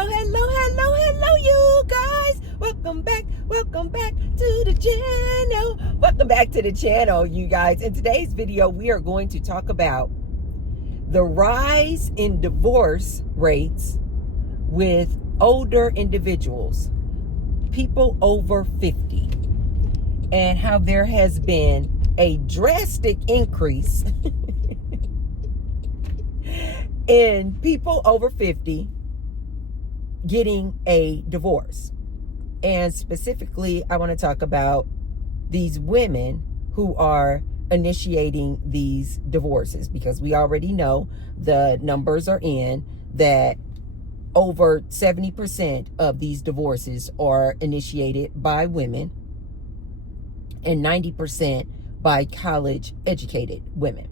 Hello, you guys. Welcome back to the channel. Welcome back to the channel, you guys. In today's video, we are going to talk about the rise in divorce rates with older individuals, people over 50, and how there has been a drastic increase in people over 50 getting a divorce. And specifically, I want to talk about these women who are initiating these divorces, because we already know the numbers are in that over 70% of these divorces are initiated by women and 90% by college educated women.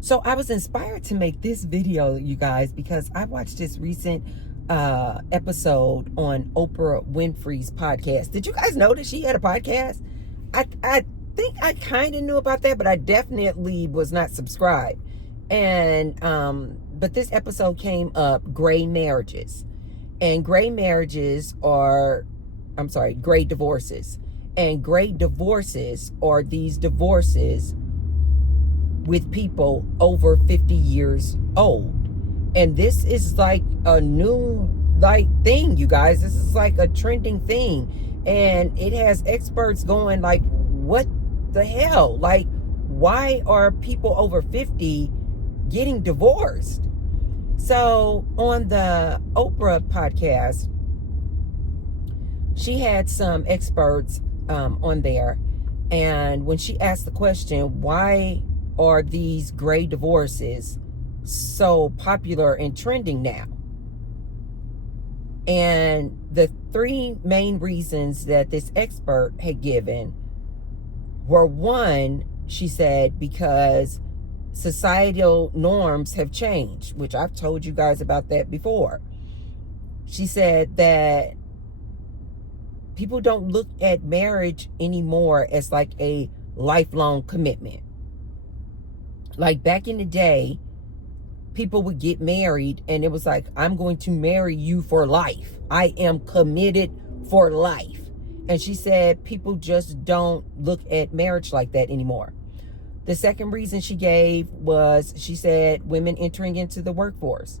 So I was inspired to make this video, you guys, because I watched this recent episode on Oprah Winfrey's podcast. Did you guys know that she had a podcast? I think I kind of knew about that, but I definitely was not subscribed. And but this episode came up, gray marriages. And gray divorces. And gray divorces are these divorces with people over 50 years old. And this is like a new thing, you guys. This is like a trending thing. And it has experts going like, what the hell? Like, why are people over 50 getting divorced? So on the Oprah podcast, she had some experts on there. And when she asked the question, why are these gray divorces so popular and trending now? And the three main reasons that this expert had given were, one, she said, because societal norms have changed, which I've told you guys about that before. She said that people don't look at marriage anymore as like a lifelong commitment. Like back in the day, people would get married and it was like, I'm going to marry you for life. I am committed for life. And she said people just don't look at marriage like that anymore. The second reason she gave was, she said, women entering into the workforce,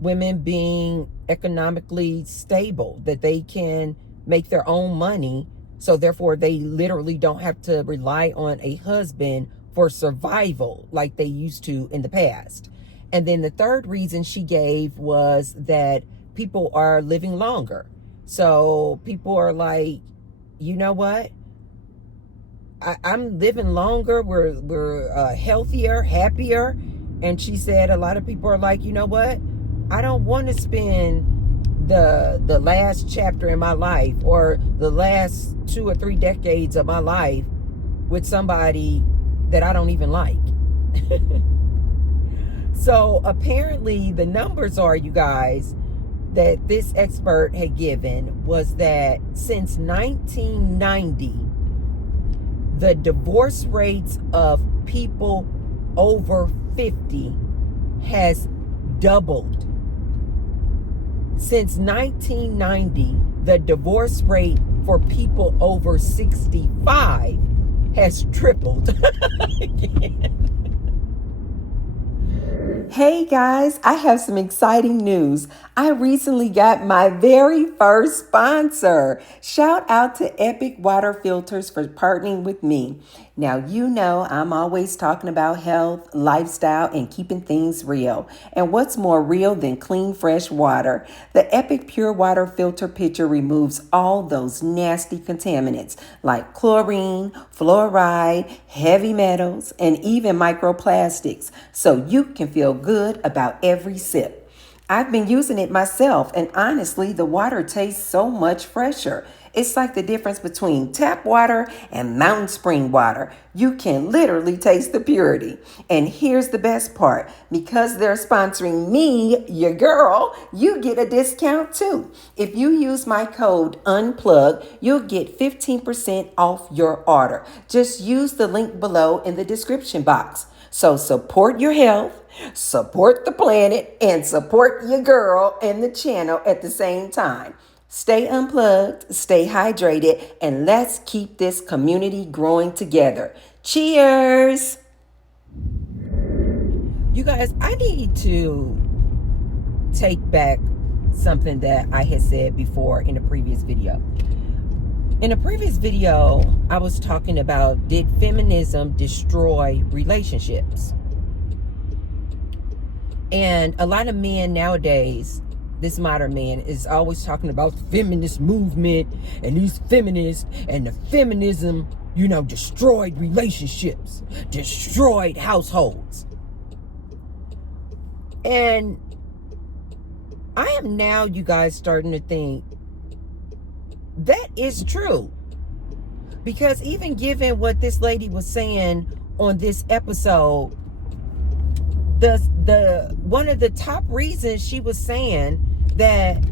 women being economically stable, that they can make their own money. So therefore they literally don't have to rely on a husband for survival like they used to in the past. And then the third reason she gave was that people are living longer. So people are like, you know what? I'm living longer. We're healthier, happier. And she said a lot of people are like, you know what? I don't want to spend the last chapter in my life or the last 2 or 3 decades of my life with somebody that I don't even like. So apparently the numbers are, you guys, that this expert had given was that since 1990, the divorce rates of people over 50 has doubled. Since 1990, the divorce rate for people over 65 has tripled. Hey guys, I have some exciting news. I recently got my very first sponsor. Shout out to Epic Water Filters for partnering with me. Now, you know I'm always talking about health, lifestyle, and keeping things real. And what's more real than clean, fresh water? The Epic Pure Water Filter Pitcher removes all those nasty contaminants like chlorine, fluoride, heavy metals, and even microplastics, so you can feel good about every sip. I've been using it myself, and honestly, the water tastes so much fresher. It's like the difference between tap water and mountain spring water. You can literally taste the purity. And here's the best part. Because they're sponsoring me, your girl, you get a discount too. If you use my code UNPLUG, you'll get 15% off your order. Just use the link below in the description box. So support your health, support the planet, and support your girl and the channel at the same time. Stay unplugged, stay hydrated, and let's keep this community growing together. Cheers! You guys, I need to take back something that I had said before in a previous video. In a previous video, I was talking about, did feminism destroy relationships? And a lot of men nowadays, this modern man, is always talking about the feminist movement and these feminists and the feminism, destroyed relationships, destroyed households. And I am now, you guys, starting to think that is true. Because even given what this lady was saying on this episode, the one of the top reasons she was saying that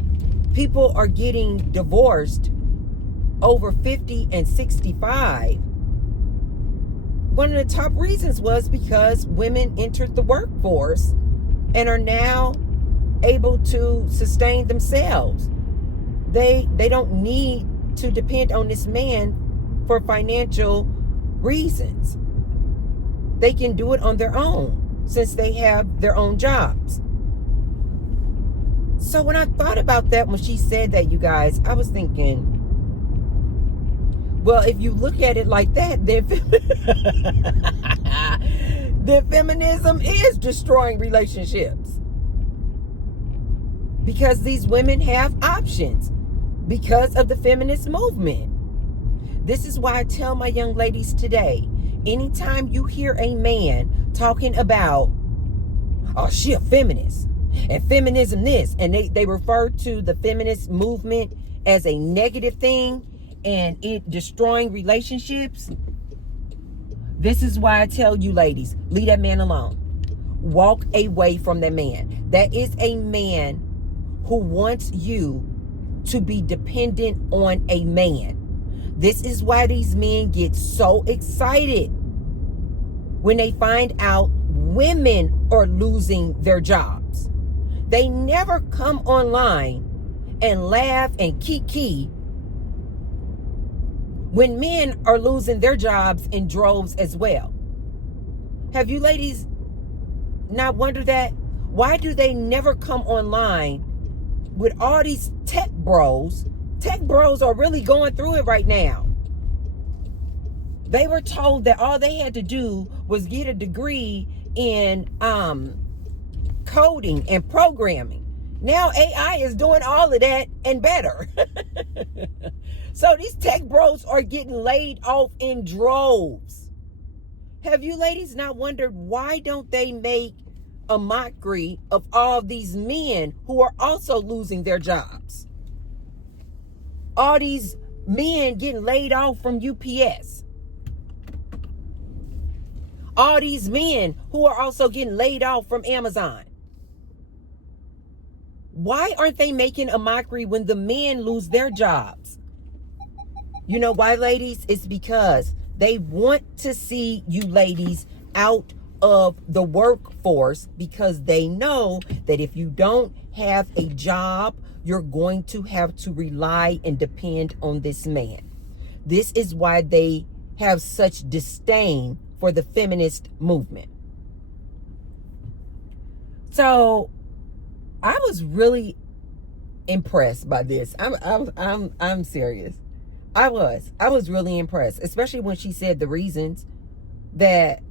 people are getting divorced over 50 and 65, one of the top reasons was because women entered the workforce and are now able to sustain themselves. They don't need to depend on this man for financial reasons. They can do it on their own since they have their own jobs. So when I thought about that, when she said that, you guys, I was thinking, well, if you look at it like that, then then feminism is destroying relationships. Because these women have options because of the feminist movement. This is why I tell my young ladies today, anytime you hear a man talking about, oh, she a feminist and feminism this, and they refer to the feminist movement as a negative thing and it destroying relationships, this is why I tell you ladies, leave that man alone. Walk away from that man. That is a man who wants you to be dependent on a man. This is why these men get so excited when they find out women are losing their jobs. They never come online and laugh and kiki when men are losing their jobs in droves as well. Have you ladies not wondered that? Why do they never come online with all these tech bros? Tech bros are really going through it right now. They were told that all they had to do was get a degree in coding and programming. Now AI is doing all of that and better. So these tech bros are getting laid off in droves. Have you ladies not wondered why don't they make a mockery of all these men who are also losing their jobs? All these men getting laid off from UPS. All these men who are also getting laid off from Amazon. Why aren't they making a mockery when the men lose their jobs? You know why, ladies? It's because they want to see you ladies out of the workforce, because they know that if you don't have a job, you're going to have to rely and depend on this man. This is why they have such disdain for the feminist movement. So I was really impressed by this. I'm serious. I was really impressed, especially when she said the reasons that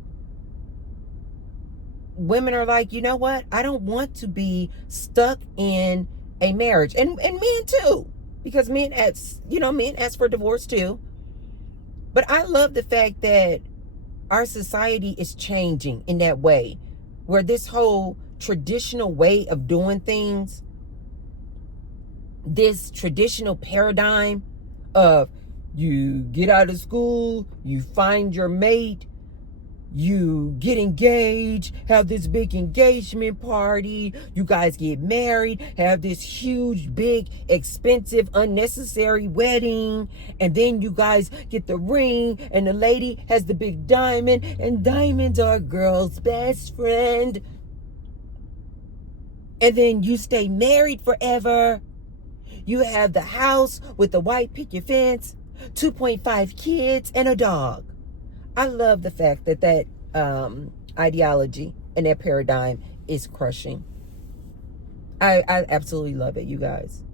women are like, you know what? I don't want to be stuck in a marriage. And men too, because men ask for divorce too. But I love the fact that our society is changing in that way, where this whole traditional way of doing things, this traditional paradigm of you get out of school, you find your mate, You get engaged, have this big engagement party, you guys get married, have this huge, big, expensive, unnecessary wedding, and then you guys get the ring, and the lady has the big diamond, and diamonds are a girl's best friend. And then you stay married forever. You have the house with the white picket fence, 2.5 kids, and a dog. I love the fact that ideology and that paradigm is crushing. I absolutely love it, you guys.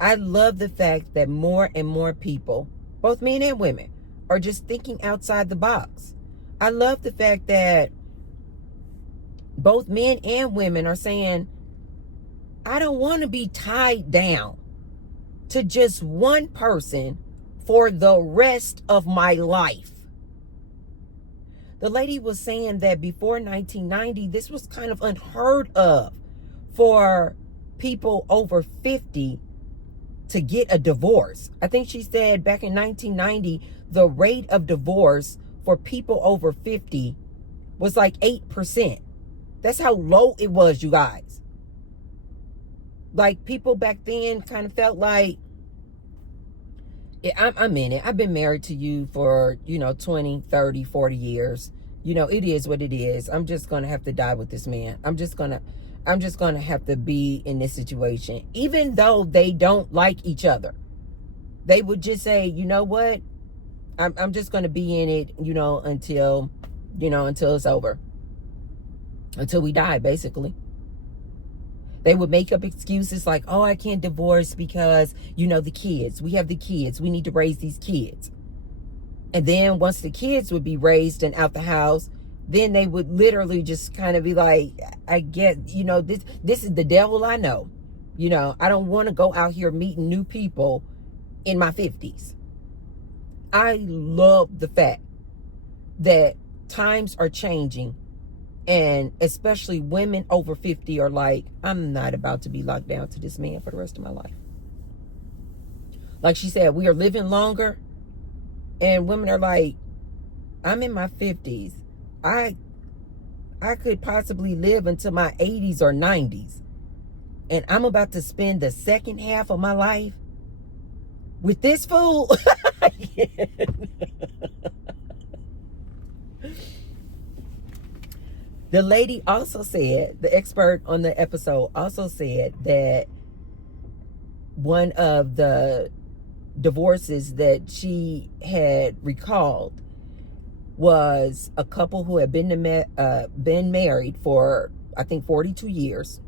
I love the fact that more and more people, both men and women, are just thinking outside the box. I love the fact that both men and women are saying, I don't want to be tied down to just one person for the rest of my life. The lady was saying that before 1990, this was kind of unheard of for people over 50 to get a divorce. I think she said back in 1990, the rate of divorce for people over 50 was like 8%. That's how low it was, you guys. Like, people back then kind of felt like, I'm in it. I've been married to you for, 20, 30, 40 years. It is what it is. I'm just going to have to die with this man. I'm just going to have to be in this situation. Even though they don't like each other, they would just say, you know what? I'm just going to be in it, until it's over. Until we die, basically. They would make up excuses like, oh, I can't divorce because, the kids. We have the kids. We need to raise these kids. And then once the kids would be raised and out the house, then they would literally just kind of be like, I get, this is the devil I know. I don't want to go out here meeting new people in my 50s. I love the fact that times are changing. And especially women over 50 are like, I'm not about to be locked down to this man for the rest of my life. Like she said, we are living longer. And women are like, I'm in my 50s. I could possibly live until my 80s or 90s. And I'm about to spend the second half of my life with this fool. The lady also said, the expert on the episode also said that one of the divorces that she had recalled was a couple who had been married for, I think, 40 years.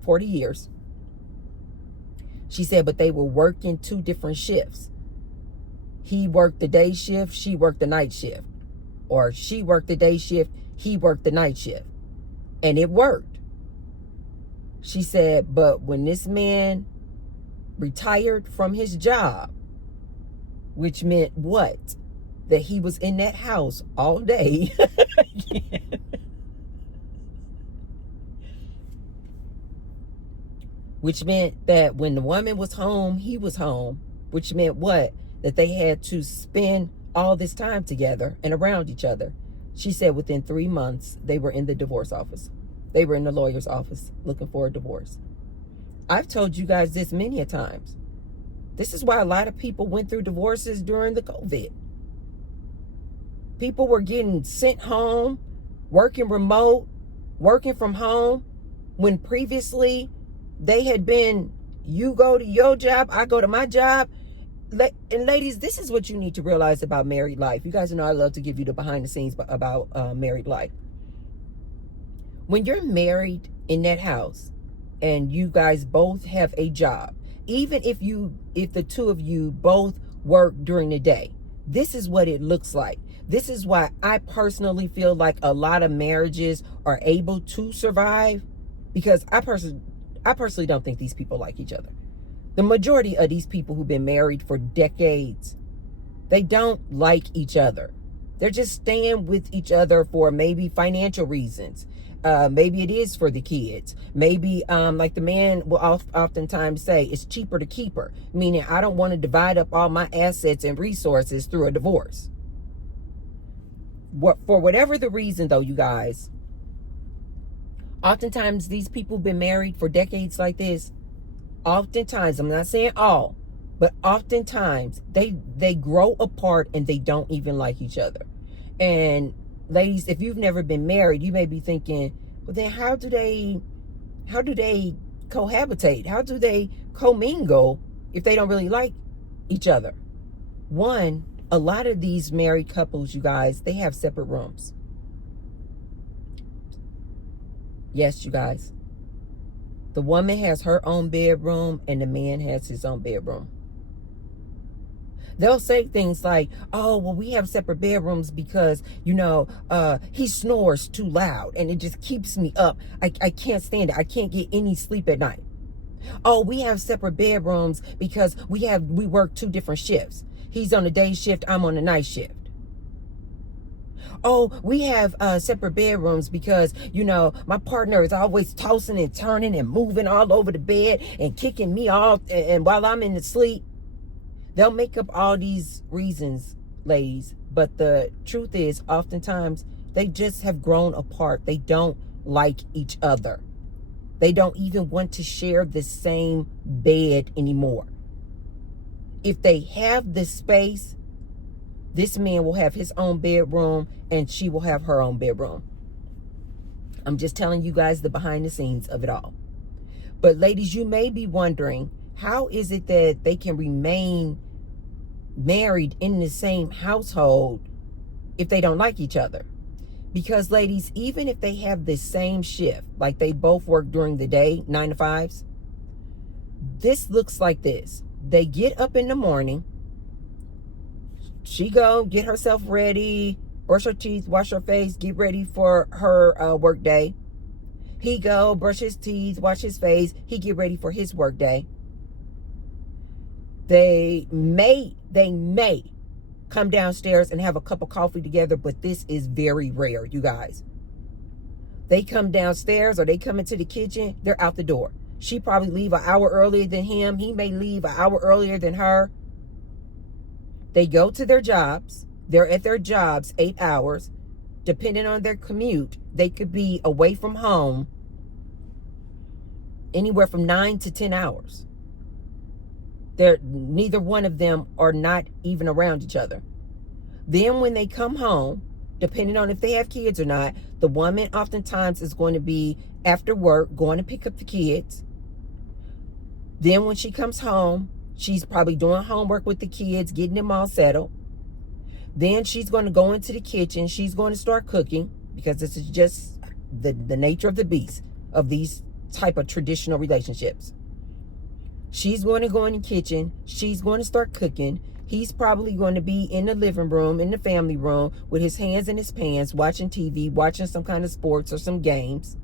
She said, but they were working 2 different shifts. He worked the day shift, she worked the night shift. Or she worked the day shift, he worked the night shift. And it worked. She said, but when this man retired from his job, which meant what? That he was in that house all day. Which meant that when the woman was home, he was home. Which meant what? That they had to spend all this time together and around each other. She said within 3 months, they were in the divorce office. They were in the lawyer's office looking for a divorce. I've told you guys this many a times. This is why a lot of people went through divorces during the COVID. People were getting sent home, working remote, working from home, when previously they had been, you go to your job, I go to my job. And ladies, this is what you need to realize about married life. You guys know I love to give you the behind the scenes about married life. When you're married in that house and you guys both have a job, even if the two of you both work during the day, this is what it looks like. This is why I personally feel like a lot of marriages are able to survive, because I personally don't think these people like each other. The majority of these people who've been married for decades, they don't like each other. They're just staying with each other for maybe financial reasons. Maybe it is for the kids. Maybe, like the man will oftentimes say, it's cheaper to keep her. Meaning, I don't want to divide up all my assets and resources through a divorce. For whatever the reason, though, you guys, oftentimes these people have been married for decades like this. Oftentimes, I'm not saying all, but oftentimes they grow apart and they don't even like each other. And ladies, if you've never been married, you may be thinking, well, then how do they cohabitate? How do they commingle if they don't really like each other? One, a lot of these married couples, you guys, they have separate rooms. Yes, you guys. The woman has her own bedroom and the man has his own bedroom. They'll say things like, oh, well, we have separate bedrooms because, he snores too loud and it just keeps me up. I can't stand it. I can't get any sleep at night. Oh, we have separate bedrooms because we work 2 different shifts. He's on the day shift, I'm on the night shift. Oh, we have separate bedrooms because, my partner is always tossing and turning and moving all over the bed and kicking me off. And while I'm in the sleep, they'll make up all these reasons, ladies. But the truth is, oftentimes, they just have grown apart. They don't like each other. They don't even want to share the same bed anymore. If they have the space, this man will have his own bedroom and she will have her own bedroom. I'm just telling you guys the behind the scenes of it all. But ladies, you may be wondering, how is it that they can remain married in the same household if they don't like each other? Because ladies, even if they have the same shift, like they both work during the day, 9 to 5s, this looks like this. They get up in the morning. She go get herself ready, brush her teeth, wash her face, get ready for her work day. He go brush his teeth, wash his face. He get ready for his work day. They may come downstairs and have a cup of coffee together, but this is very rare, you guys. They come downstairs or they come into the kitchen, they're out the door. She probably leave an hour earlier than him. He may leave an hour earlier than her. They go to their jobs. They're at their jobs 8 hours. Depending on their commute, they could be away from home anywhere from 9 to 10 hours. Neither one of them are not even around each other. Then when they come home, depending on if they have kids or not, the woman oftentimes is going to be after work going to pick up the kids. Then when she comes home, she's probably doing homework with the kids, getting them all settled. Then she's going to go into the kitchen. She's going to start cooking, because this is just the nature of the beast of these type of traditional relationships. She's going to go in the kitchen. She's going to start cooking. He's probably going to be in the living room, in the family room, with his hands in his pants, watching TV, watching some kind of sports or some games.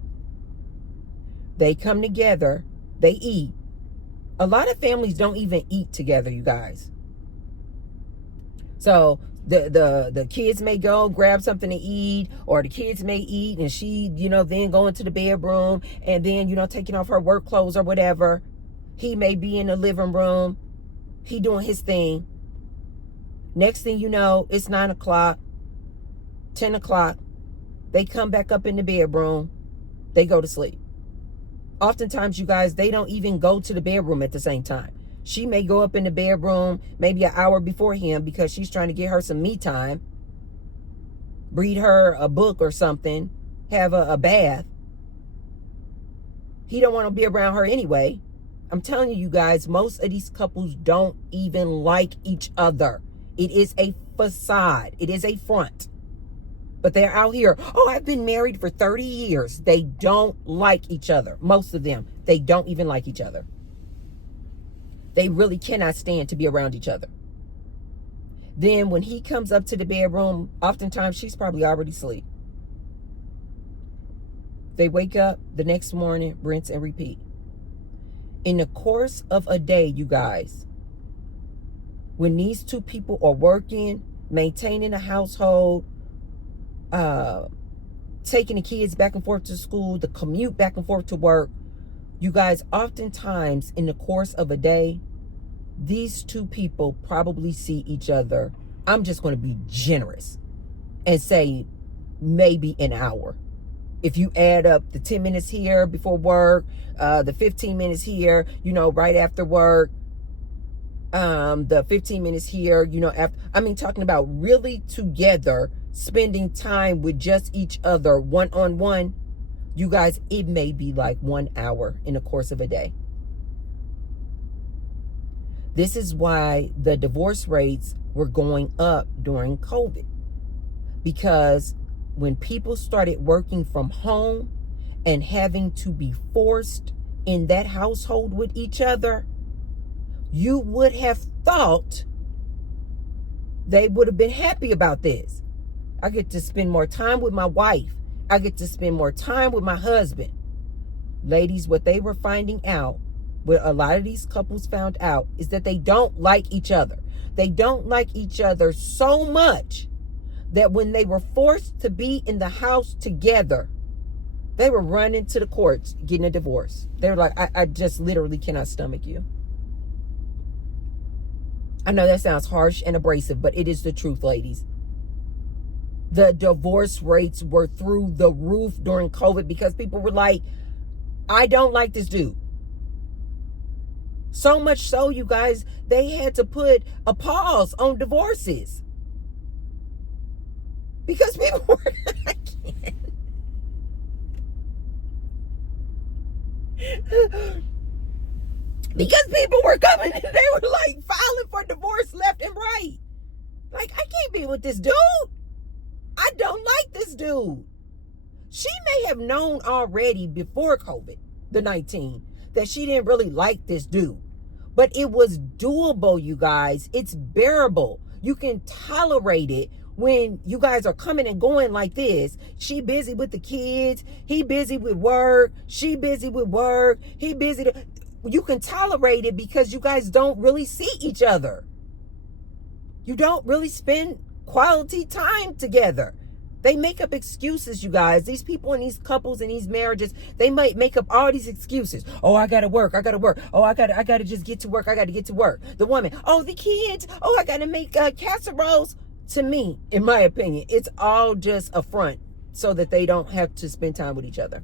They come together. They eat. A lot of families don't even eat together, you guys. So the kids may go grab something to eat, or the kids may eat and she, then go into the bedroom and then, taking off her work clothes or whatever. He may be in the living room. He doing his thing. Next thing you know, it's 9 o'clock, 10 o'clock. They come back up in the bedroom. They go to sleep. Oftentimes, you guys, they don't even go to the bedroom at the same time. She may go up in the bedroom maybe an hour before him because she's trying to get her some me time. Read her a book or something. Have a bath. He don't want to be around her anyway. I'm telling you guys, most of these couples don't even like each other. It is a facade. It is a front. But they're out here, oh, I've been married for 30 years. They don't like each other. Most of them, they don't even like each other. They really cannot stand to be around each other. Then when he comes up to the bedroom, oftentimes she's probably already asleep. They wake up the next morning, rinse and repeat. In the course of a day, you guys, when these two people are working, maintaining a household, taking the kids back and forth to school, the commute back and forth to work, you guys, oftentimes in the course of a day, these two people probably see each other, I'm just going to be generous, and say maybe an hour. If you add up the 10 minutes here before work, the 15 minutes here, right after work, the 15 minutes here, after, talking about really together, spending time with just each other one-on-one, you guys, it may be like 1 hour in the course of a day. This is why the divorce rates were going up during COVID. Because when people started working from home and having to be forced in that household with each other, you would have thought they would have been happy about this. I get to spend more time with my wife. I get to spend more time with my husband. Ladies, what they were finding out, what a lot of these couples found out, is that they don't like each other. They don't like each other so much that when they were forced to be in the house together, they were running to the courts getting a divorce. They were like, I just literally cannot stomach you. I know that sounds harsh and abrasive, but it is the truth, ladies. The divorce rates were through the roof during COVID because people were like, I don't like this dude. So much so, you guys, they had to put a pause on divorces. Because people were, I can't. Because people were coming and they were like filing for divorce left and right. Like, I can't be with this dude. I don't like this dude. She may have known already before COVID-19 that she didn't really like this dude. But it was doable, you guys. It's bearable. You can tolerate it when you guys are coming and going like this. She busy with the kids. He busy with work. She busy with work. He busy. You can tolerate it because you guys don't really see each other. You don't really spend quality time together. They make up excuses, you guys. These people in these couples and these marriages, they might make up all these excuses. Oh, I gotta work. I gotta work. Oh, I gotta just get to work. I gotta get to work. The woman, oh, the kids. Oh, I gotta make casseroles. To me, in my opinion, it's all just a front so that they don't have to spend time with each other.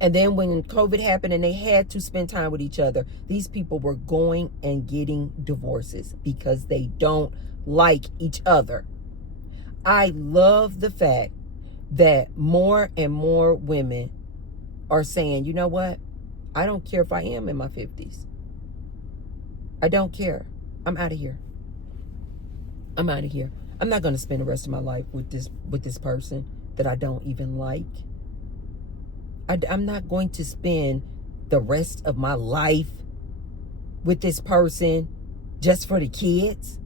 And then when COVID happened and they had to spend time with each other, these people were going and getting divorces because they don't like each other. I love the fact that more and more women are saying, you know what? I don't care if I am in my 50s. I don't care. I'm out of here. I'm out of here. I'm not going to spend the rest of my life with this person that I don't even like. I'm not going to spend the rest of my life with this person just for the kids.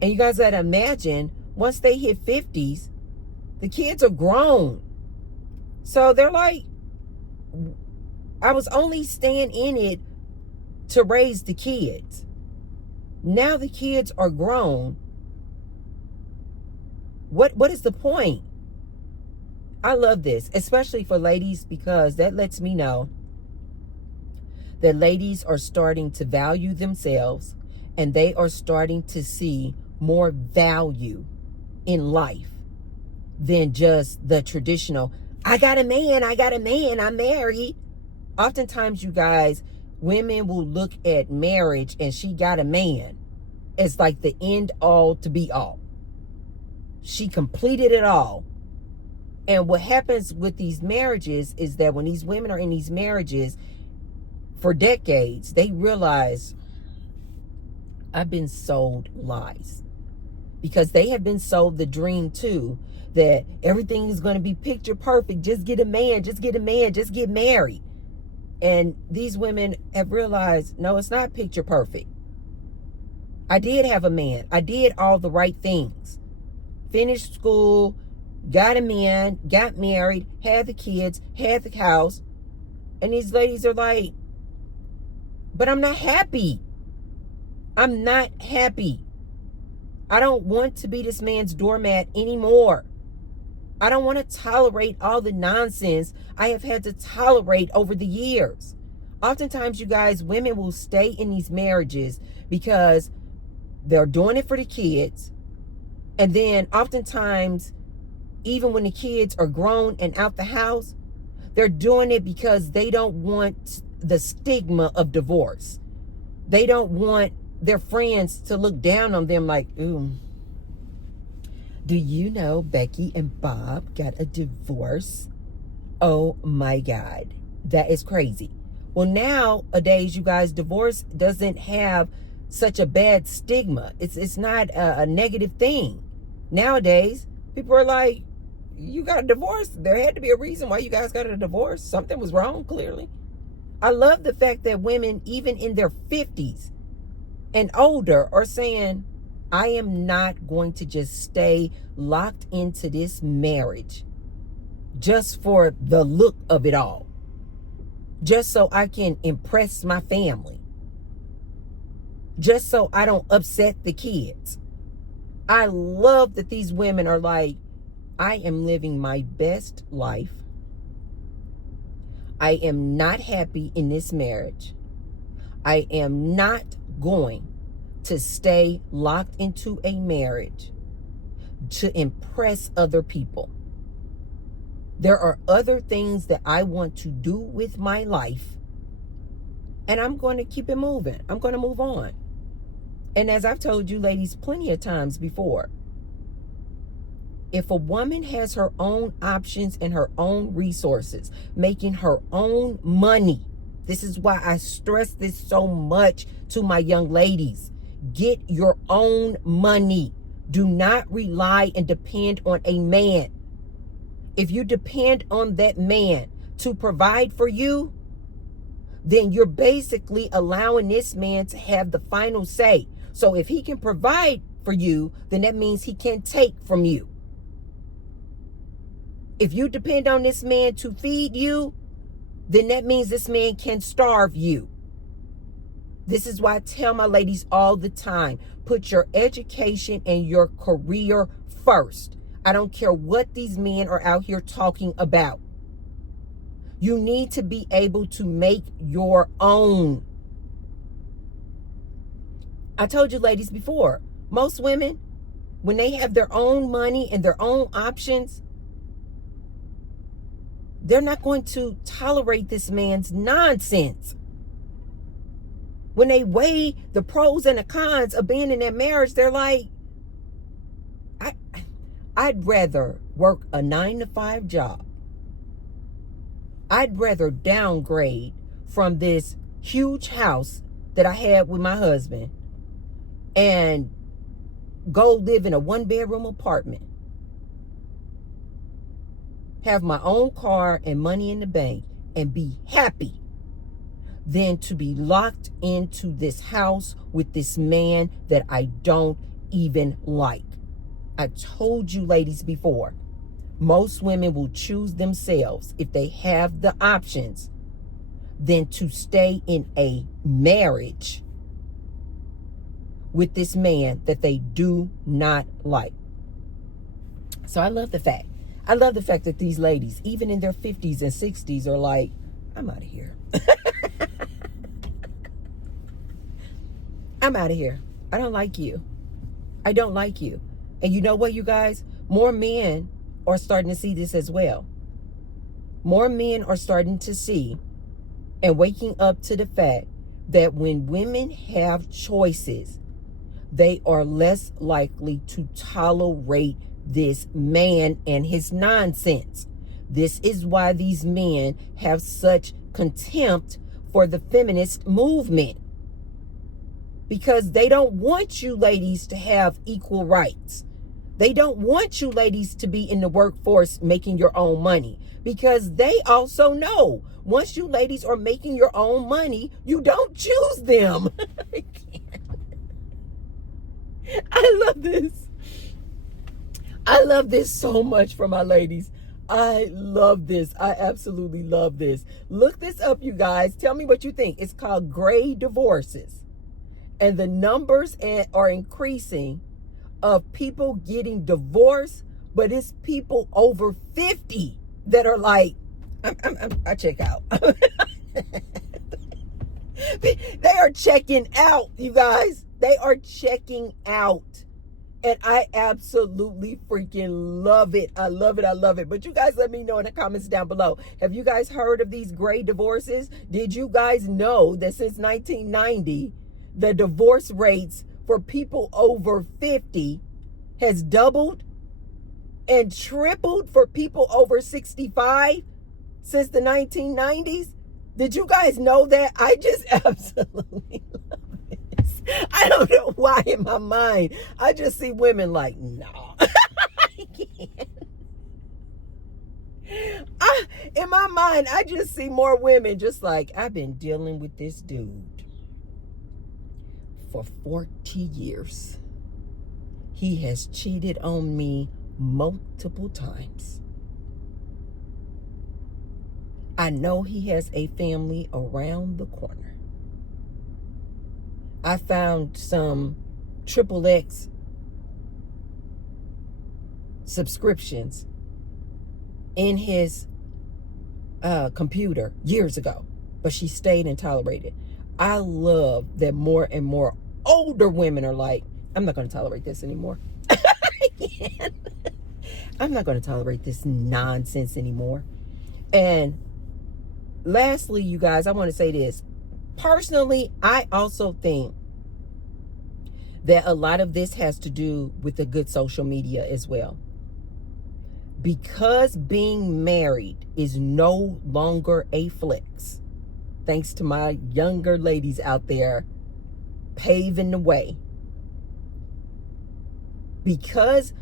And you guys gotta imagine, once they hit 50s, the kids are grown. So they're like, I was only staying in it to raise the kids. Now the kids are grown. What is the point? I love this, especially for ladies, because that lets me know that ladies are starting to value themselves and they are starting to see more value in life than just the traditional, I got a man, I'm married. Oftentimes, you guys, women will look at marriage and she got a man as like the end all to be all. She completed it all. And what happens with these marriages is that when these women are in these marriages for decades, they realize, I've been sold lies. Because they have been sold the dream too, that everything is going to be picture perfect. Just get a man, just get married. And these women have realized, no, it's not picture perfect. I did have a man. I did all the right things. Finished school, got a man, got married, had the kids, had the house. And these ladies are like, but I'm not happy. I'm not happy. I don't want to be this man's doormat anymore. I don't want to tolerate all the nonsense I have had to tolerate over the years. Oftentimes, you guys, women will stay in these marriages because they're doing it for the kids. And then oftentimes, even when the kids are grown and out the house, they're doing it because they don't want the stigma of divorce. They don't want their friends to look down on them like, ooh, do you know Becky and Bob got a divorce? Oh my God, that is crazy. Well, nowadays, you guys, divorce doesn't have such a bad stigma. It's not a negative thing. Nowadays, people are like, you got a divorce? There had to be a reason why you guys got a divorce. Something was wrong, clearly. I love the fact that women, even in their 50s and older, are saying, I am not going to just stay locked into this marriage just for the look of it all, just so I can impress my family, just so I don't upset the kids. I love that these women are like, I am living my best life. I am not happy in this marriage. I am not going to stay locked into a marriage to impress other people. There are other things that I want to do with my life, and I'm going to keep it moving. I'm going to move on. And as I've told you ladies plenty of times before, if a woman has her own options and her own resources, making her own money, this is why I stress this so much to my young ladies. Get your own money. Do not rely and depend on a man. If you depend on that man to provide for you, then you're basically allowing this man to have the final say. So if he can provide for you, then that means he can take from you. If you depend on this man to feed you, then that means this man can starve you. This is why I tell my ladies all the time, put your education and your career first. I don't care what these men are out here talking about. You need to be able to make your own. I told you ladies before, most women, when they have their own money and their own options, they're not going to tolerate this man's nonsense. When they weigh the pros and the cons of being in that marriage, they're like, I'd rather work a 9-to-5 job. I'd rather downgrade from this huge house that I had with my husband and go live in a 1-bedroom apartment, have my own car and money in the bank, and be happy, than to be locked into this house with this man that I don't even like. I told you ladies before, most women will choose themselves, if they have the options, than to stay in a marriage with this man that they do not like. So I love the fact that these ladies, even in their 50s and 60s, are like, I'm out of here. I'm out of here. I don't like you. I don't like you. And you know what, you guys? More men are starting to see this as well. More men are starting to see and waking up to the fact that when women have choices, they are less likely to tolerate this man and his nonsense. This is why these men have such contempt for the feminist movement, because they don't want you ladies to have equal rights. They don't want you ladies to be in the workforce making your own money, because they also know once you ladies are making your own money, you don't choose them. I love this. I love this so much for my ladies. I love this. I absolutely love this. Look this up, you guys. Tell me what you think. It's called Gray Divorces. And the numbers are increasing of people getting divorced, but it's people over 50 that are like, I check out. They are checking out, you guys. They are checking out. And I absolutely freaking love it. I love it. I love it. But you guys let me know in the comments down below. Have you guys heard of these gray divorces? Did you guys know that since 1990, the divorce rates for people over 50 has doubled and tripled for people over 65 since the 1990s? Did you guys know that? I just absolutely love this. I don't know why in my mind, I just see women like, no, I can't. In my mind, I just see more women just like, I've been dealing with this dude for 40 years. He has cheated on me multiple times. I know he has a family around the corner. I found some XXX subscriptions in his computer years ago, but she stayed and tolerated. I love that more and more older women are like, I'm not going to tolerate this anymore. I'm not going to tolerate this nonsense anymore. And lastly, you guys, I want to say this. Personally, I also think that a lot of this has to do with the good social media as well. Because being married is no longer a flex, thanks to my younger ladies out there paving the way. Because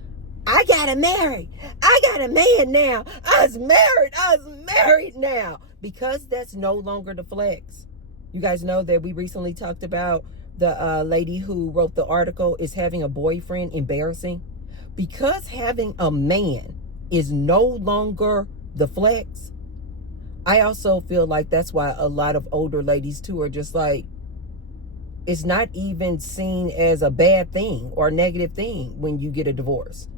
I got a man now. I was married now. Because that's no longer the flex. You guys know that we recently talked about the lady who wrote the article, is having a boyfriend embarrassing? Because having a man is no longer the flex, I also feel like that's why a lot of older ladies too are just like, it's not even seen as a bad thing or a negative thing when you get a divorce.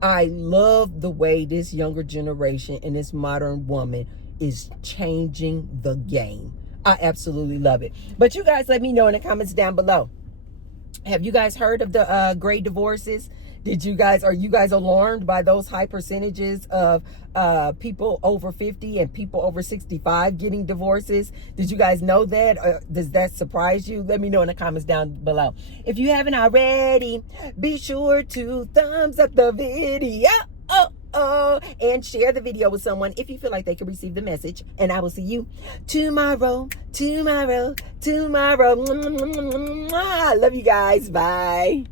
I love the way this younger generation and this modern woman is changing the game. I absolutely love it. But you guys let me know in the comments down below. Have you guys heard of the gray divorces? Are you guys alarmed by those high percentages of people over 50 and people over 65 getting divorces? Did you guys know that? Or does that surprise you? Let me know in the comments down below. If you haven't already, be sure to thumbs up the video. And share the video with someone if you feel like they can receive the message. And I will see you tomorrow. I love you guys. Bye.